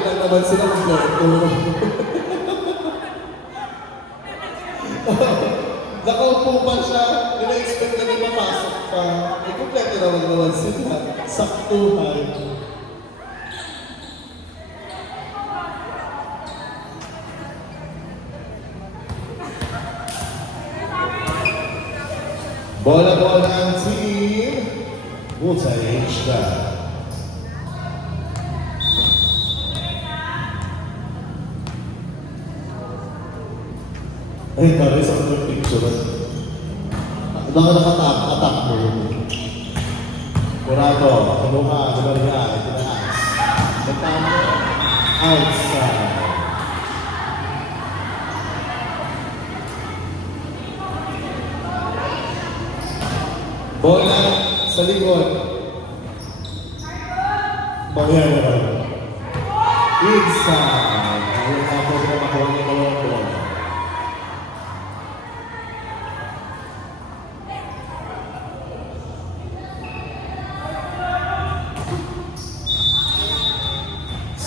Nag-work lang naman sila kompleto. Nakaupo pa siya, ina-expect na may mapasok pa. May kompleto naman sila. Saktuhan. Bola ng team. Multi-age ka. Ay, pare sa kanyang picture. Baka nakatap mo yun. Kurado, kanuha, nabarga, itinaas. Matamo, outside. Bola sa likod. Mangyari naman. Inside. Ayun na po na makuha niya dalawang bola.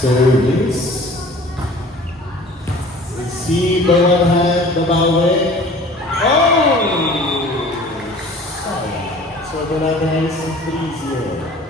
Service. Receive by one hand, babawi. Oh! So the number is 3-0.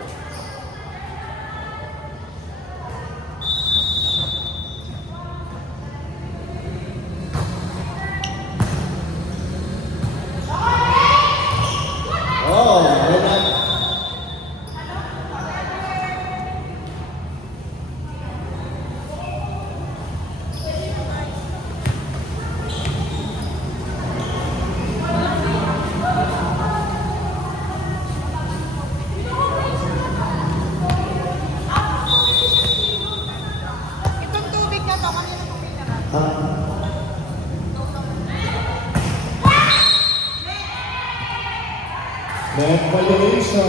Net violation.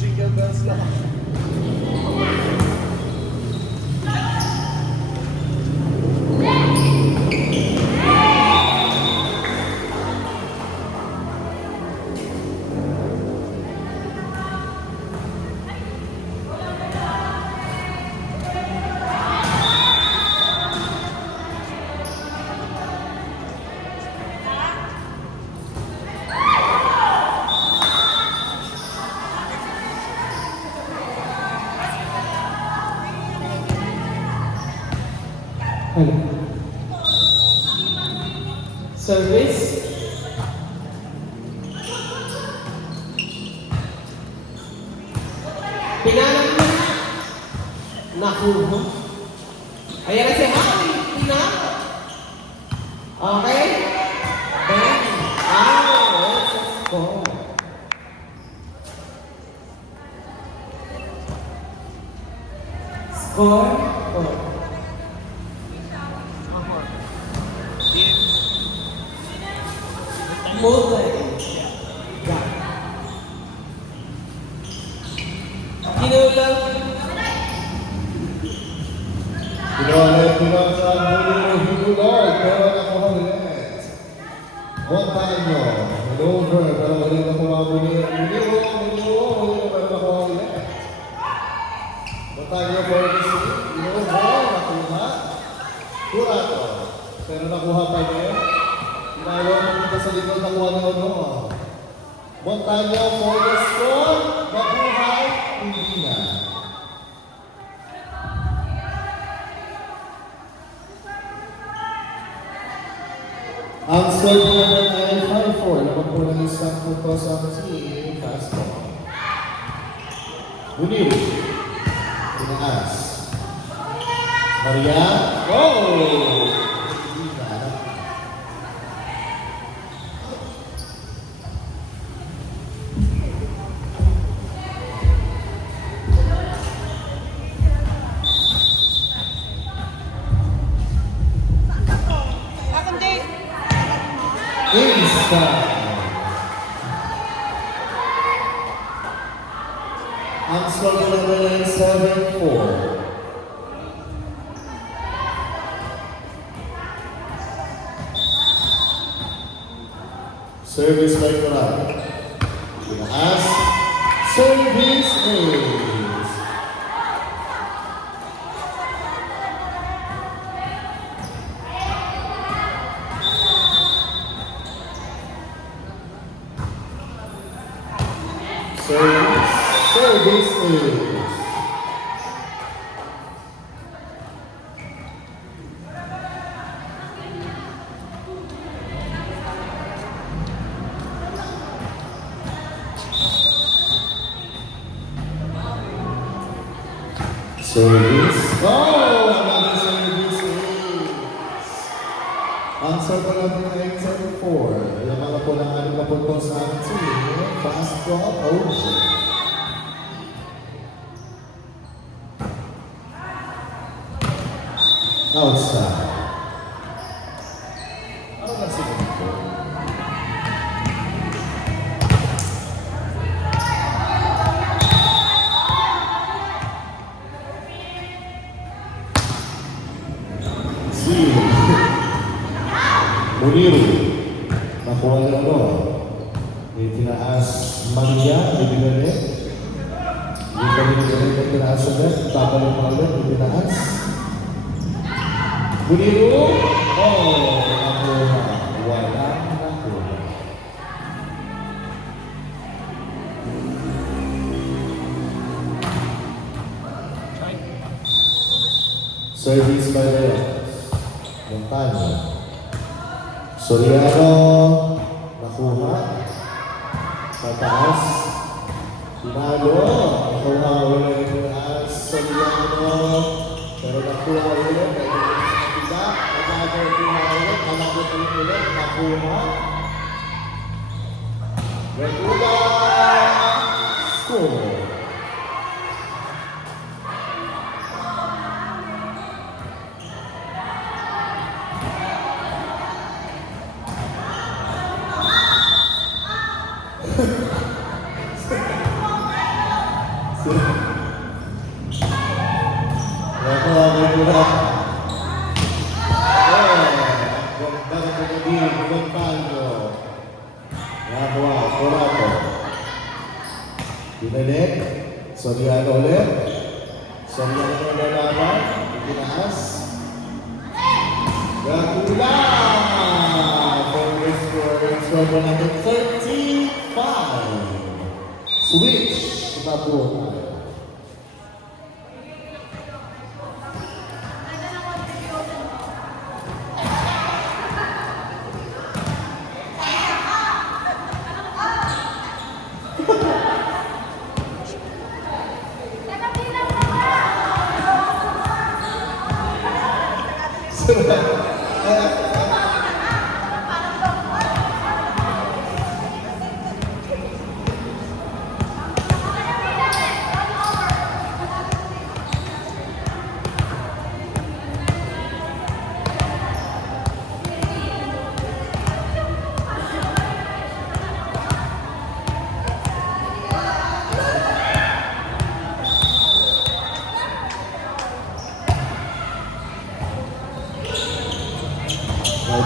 Jingle bells lang. Service. Pinanang mo na. Nakuha. Ayan na si Happy. Pinanang. Okay? Then, let's score. Score. Multi-age. Kinulang. Kinulang sa Hinulog, pero nakuha ulit. Montaño, Hanover, pero ulit nakuha ulit. Huli, pero nakuha ulit. Montaño, for the city. Hanover, nakuha. Curato, pero nakuha pa niya. Inawa mo dito sa likod ng 1-0. Montaño for the score. Mabuhay, hindi na. Ang score po naman ay 5-4. Naman po ng isang puntos ang team. Fast ball. Uniw. Tinaas. Maria. Oh! Ang score naman ay 7-4. Service by Coral. Tinaas. Service ace. Service ace. Service. Oh! Another service ace. Ang server natin ay 7-4. Yaman na po ng 6 na puntos sa ating team. Fast drop. Oh, shit. Outside. Ano na sila dito? Muniru, nakuha nila mo. May tinaas Maria, may binalik. Yung binalik may tinaas sa net, babalik mga ulit, may tinaas. Muniru, oh, nakuha. Wala nakuha. Service by Reyes. Montano. Soriano, nakuha. Sa taas. Pinalo. Nakuha ulit ng taas. Soriano. Pero nakuha ulit. Nakuha ulit. Malapit ulit. Nakuha. Regular score. Binalik, Soriano ulit. Soriano na lalaban, itinaas. Dracula! Congress score po natin 35. Switch, ito po tayo.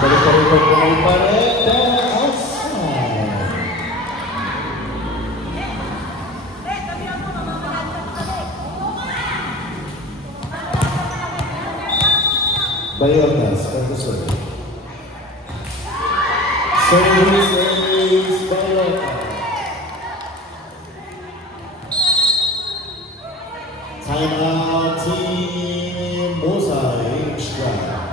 Balik pa rin po ng paret. Outside. Bayotas, Ferguson. Service is Bayotas. Time out, Team Mosaic Strike.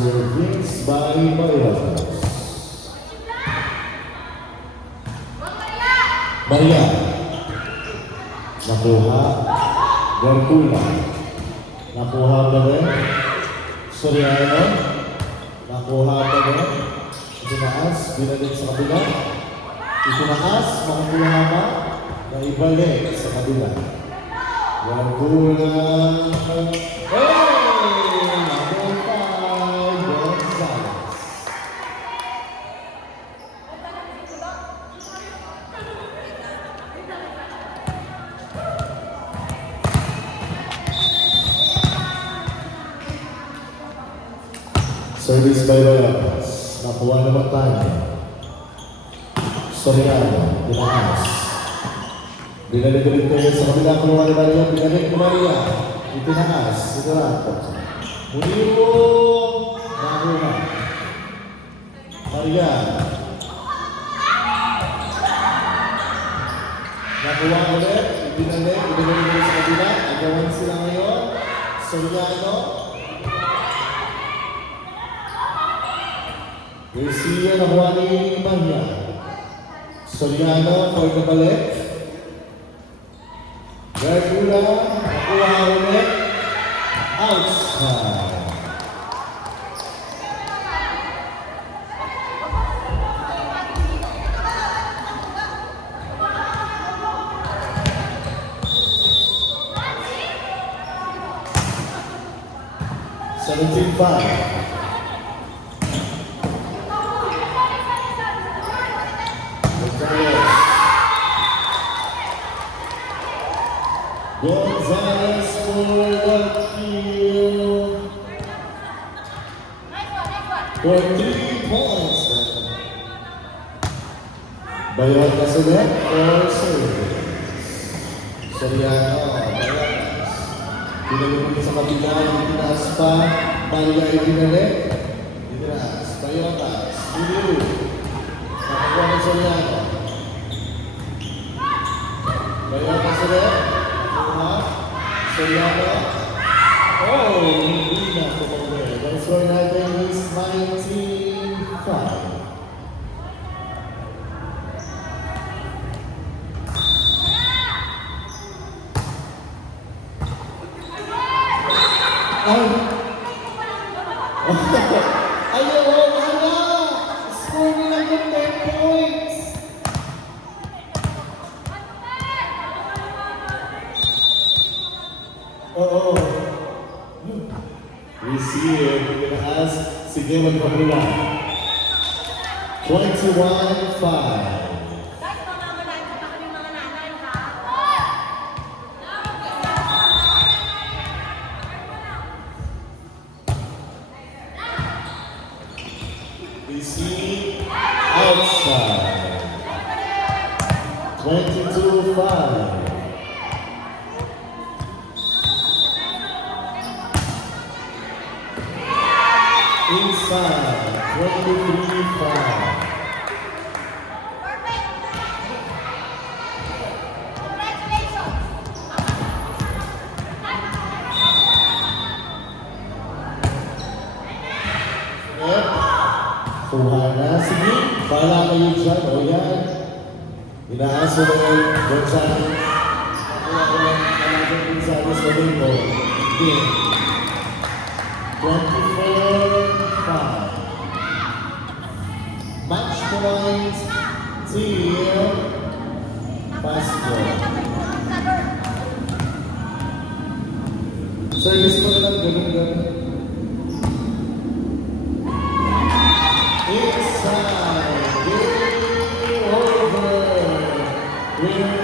Service by Marianas. Maria. Nakuha. Garcula. Nakuha pa rin. Soriano. Nakuha pa rin. Itinaas. Binalik sa kabila. Itinaas. Makakuha pa. Naibalik sa kabila. Garcula. Number 5. Gonzales. Service by Royals. Nakuha naman tayo. Soriano, tinaas. Binalik-balik tayo sa kabila kuha ni Maria. Binalik ni Maria. Itinaas. Sigurado. Muniro. Nakuha. Maria. Nakuha ulit. Binalik. Binalik sa kabila. Agawan sila ngayon. Soriano. Garcia nakuha ni Maria. Soriano for the balik. Garcula nakuha ulit. Outside. $17-5. Gonzales for the kill. For 3 points. Bayotas ulit for service. Soriano, Bayotas. Pinagulong sa kabila, itinaas pa. Maria ibinalik. Itinaas, Bayotas. Biliru. Nakakuha ng Soriano. Bayotas ulit. Soriano. Oh, hindi na kumagwe. That's why natin is 19-5. Ayaw, wala! Score nila yung 10 points! Oo. Receive. Itinaas. Sige, magpapula. 21-5. Receive. Outside. 22-5. Inside, 23-5. Kuha na. Sige, para kayo dyan. O yan. Inaaso na yung Gonzales. Nakuha ko lang talagang Gonzales na rin mo. Hindi. 24-5. Match point. Team. Passport. Service ko na lang. Ganun. Inside. Game over. Winner